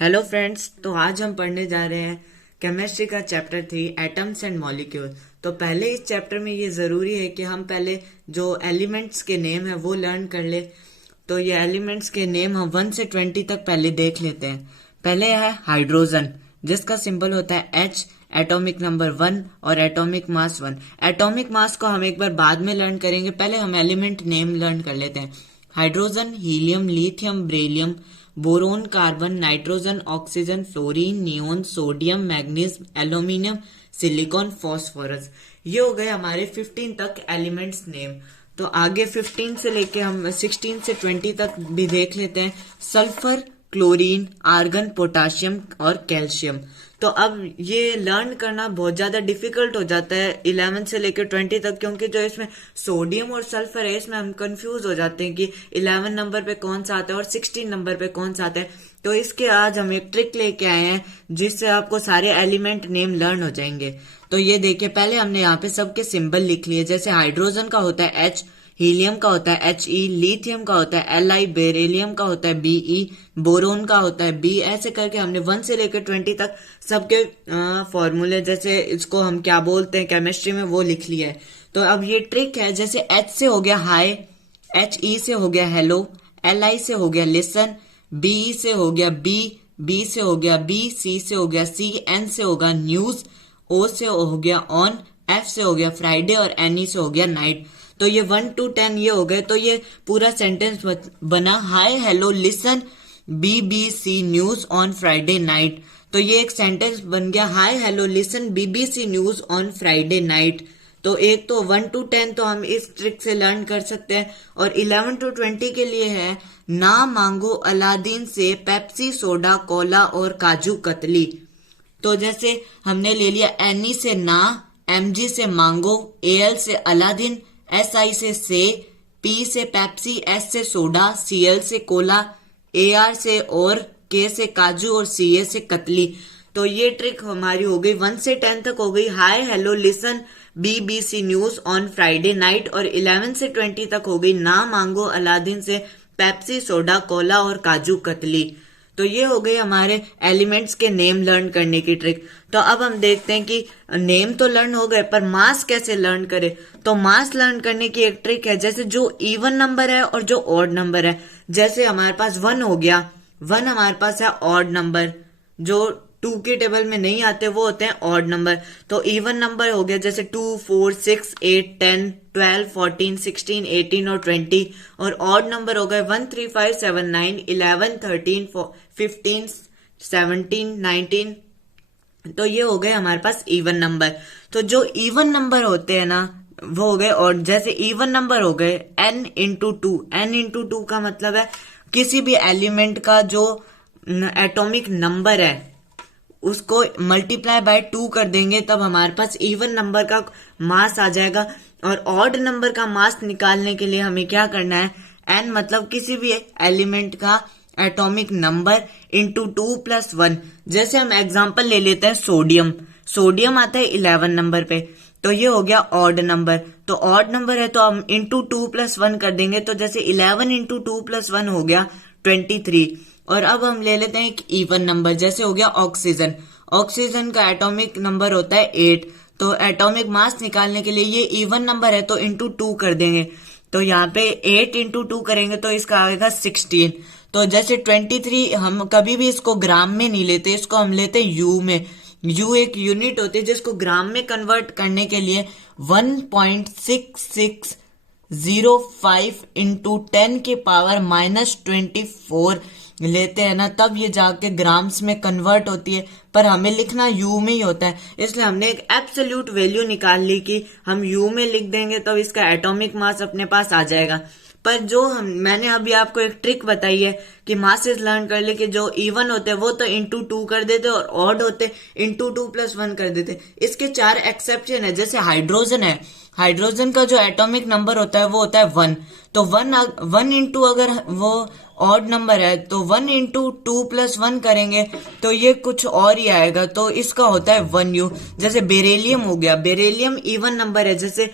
Hello friends, तो आज हम पढ़ने जा रहे हैं केमिस्ट्री का चैप्टर 3 एटम्स एंड मॉलिक्यूल। तो पहले इस चैप्टर में ये ज़रूरी है कि हम पहले जो एलिमेंट्स के नेम है वो लर्न कर ले। तो ये एलिमेंट्स के नेम हम 1 से 20 तक पहले देख लेते हैं। पहले है हाइड्रोजन, जिसका सिंबल होता है H, एटॉमिक नंबर 1 और एटॉमिक मास 1। एटॉमिक मास को हम एक बार बाद में लर्न करेंगे, पहले हम एलिमेंट नेम लर्न कर लेते हैं। Hydrogen, helium, lithium, beryllium, boron, carbon, nitrogen, oxygen, fluorine, neon, sodium, manganese, aluminium, silicon, phosphorus. ये हो गए हमारे 15 तक एलिमेंट्स नेम। तो आगे 15 से लेके हम 16 से 20 तक भी देख लेते हैं। सल्फर, क्लोरीन, आर्गन, पोटाशियम और कैल्शियम। तो अब ये लर्न करना बहुत ज्यादा डिफिकल्ट हो जाता है 11 से लेकर 20 तक, क्योंकि जो इसमें सोडियम और सल्फर है इसमें हम कंफ्यूज हो जाते हैं कि 11 नंबर पे कौन सा आता है और 16 नंबर पे कौन सा आता है। तो इसके आज हम एक ट्रिक लेके आए हैं जिससे आपको सारे एलिमेंट नेम लर्न हो जाएंगे। तो ये देखिए, पहले हमने यहाँ पे सबके सिंबल लिख लिए। जैसे हाइड्रोजन का होता है H, हीलियम का होता है He, लिथियम का होता है Li, बेरिलियम का होता है Be, बोरोन का होता है B। ऐसे करके हमने 1 से लेकर 20 तक सबके फॉर्मूले, जैसे इसको हम क्या बोलते हैं केमिस्ट्री में, वो लिख लिया है। तो अब ये ट्रिक है, जैसे H से हो गया हाई, He से हो गया हेलो, Li से हो गया लिसन, Be से हो गया B से हो गया B, C से हो गया C, N से होगा न्यूज, O से हो गया ऑन, F से हो गया फ्राइडे और NE से हो गया नाइट। तो ये 1 to 10 ये हो गए। तो ये पूरा सेंटेंस बना, hi hello listen BBC news on Friday night. तो ये एक सेंटेंस बन गया, hi hello listen BBC news on Friday night. तो एक तो 1 to 10 तो हम इस ट्रिक से लर्न कर सकते हैं। और 11 to 20 के लिए है, ना मांगो अलादीन से पेप्सी, सोडा, कोला और काजू कतली। तो जैसे हमने ले लिया NE से ना, MG से मांगो, AL से अलादीन, SI से, P से पेप्सी, S से सोडा, CL से कोला, AR से और, K से काजू और CA से कतली। तो ये ट्रिक हमारी हो गई 1 से 10 तक हो गई, hi hello listen BBC news on Friday night. और 11 से 20 तक हो गई, ना मांगो अलादीन से पेप्सी, सोडा, कोला और काजू कतली। तो ये हो गई हमारे एलिमेंट्स के नेम लर्न करने की ट्रिक। तो अब हम देखते हैं कि नेम तो लर्न हो गए, पर मास कैसे लर्न करें। तो मास लर्न करने की एक ट्रिक है, जैसे जो इवन नंबर है और जो ऑड नंबर है। जैसे हमारे पास 1 हो गया, 1 हमारे पास है ऑड नंबर, जो 2 के टेबल में नहीं आते वो होते हैं ऑड नंबर। तो इवन नंबर हो गया जैसे 2, 4, 6, 8, 10, 12, 14, 16, 18 और 20। और ऑड नंबर हो गए 1, 3, 5, 7, 9, 11, 13, 15, 17, 19। तो ये हो गए हमारे पास इवन नंबर। तो जो इवन नंबर होते हैं ना वो हो गए। और जैसे इवन नंबर हो गए n into two. n into two का मतलब है किसी भी एलिमेंट का जो एटॉमिक नंबर है उसको मल्टीप्लाई बाय 2 कर देंगे, तब हमारे पास इवन नंबर का मास आ जाएगा। और ऑड नंबर का मास निकालने के लिए हमें क्या करना है, n मतलब किसी भी एलिमेंट का एटॉमिक नंबर इंटू 2 + 1। जैसे हम एग्जांपल ले लेते हैं सोडियम। सोडियम आता है 11 नंबर पे, तो ये हो गया ऑड नंबर। तो ऑड नंबर है तो हम इंटू 2 + 1 कर देंगे। तो जैसे 11 इंटू 2 + 1 हो गया 23। और अब हम ले लेते हैं एक इवन नंबर, जैसे हो गया ऑक्सीजन। ऑक्सीजन का एटॉमिक नंबर होता है 8। तो एटॉमिक मास निकालने के लिए ये इवन नंबर है तो इंटू 2 कर देंगे। तो यहाँ पे 8 इंटू 2 करेंगे तो इसका आएगा 16। तो जैसे 23 हम कभी भी इसको ग्राम में नहीं लेते, इसको हम लेते हैं यू में। यू एक यूनिट होती है जिसको ग्राम में कन्वर्ट करने के लिए 1.6605 इंटू 10⁻⁻24 लेते हैं ना, तब ये जाके ग्राम्स में कन्वर्ट होती है। पर हमें लिखना यू में ही होता है, इसलिए हमने एक एब्सोल्यूट वैल्यू निकाल ली कि हम यू में लिख देंगे तो इसका एटॉमिक मास अपने पास आ जाएगा। पर जो मैंने अभी आपको एक ट्रिक बताई है कि मासेस लर्न कर ले कि जो इवन होते हैं वो तो इंटू 2 कर देते और ऑड होते इंटू 2 + 1 कर देते। इसके 4 एक्सेप्शन है। जैसे हाइड्रोजन है, हाइड्रोजन का जो एटॉमिक नंबर होता है वो होता है 1। तो 1 इंटू अगर वो ऑड नंबर है तो 1 इंटू 2 + 1 करेंगे तो ये कुछ और ही आएगा, तो इसका होता है 1U। जैसे बेरिलियम हो गया, बेरिलियम इवन नंबर है, जैसे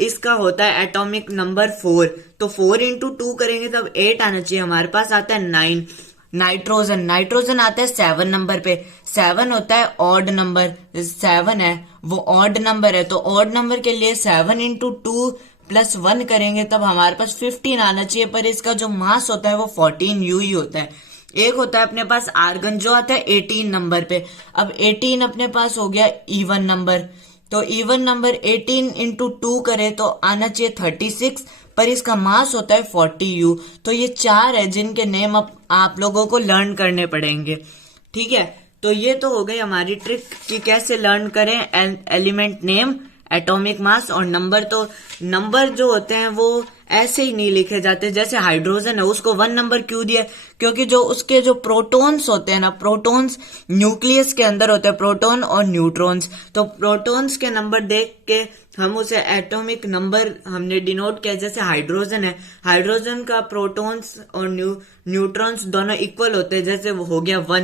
इसका होता है एटॉमिक नंबर 4। तो 4 इंटू 2 करेंगे तब 8 आना चाहिए, हमारे पास आता है 9। नाइट्रोजन, नाइट्रोजन आता है 7 नंबर पे। 7 होता है ऑड नंबर, 7 है वो ऑड नंबर है, तो ऑड नंबर के लिए 7 इंटू 2 प्लस 1 करेंगे तब हमारे पास 15 आना चाहिए, पर इसका जो मास होता है वो 14 यू ही होता है। एक होता है अपने पास आर्गन जो आता है 18 नंबर पे। अब 18 अपने पास हो गया इवन नंबर, तो इवन नंबर 18 इंटू 2 करे तो आना चाहिए 36, पर इसका मास होता है 40 यू। तो ये 4 है जिनके नेम आप लोगों को लर्न करने पड़ेंगे। ठीक है, तो ये तो हो गई हमारी ट्रिक कि कैसे लर्न करें एलिमेंट नेम, एटॉमिक मास और नंबर। तो नंबर जो होते हैं वो ऐसे ही नहीं लिखे जाते, जैसे हाइड्रोजन है उसको 1 नंबर क्यों दिया, क्योंकि जो उसके जो प्रोटॉन्स होते हैं ना, प्रोटॉन्स न्यूक्लियस के अंदर होते हैं, प्रोटॉन और न्यूट्रॉन्स, तो प्रोटॉन्स के नंबर देख के हम उसे एटॉमिक नंबर हमने डिनोट किया। जैसे हाइड्रोजन है, हाइड्रोजन का प्रोटॉन्स और न्यूट्रॉन्स दोनों इक्वल होते हैं, जैसे वो हो गया 1।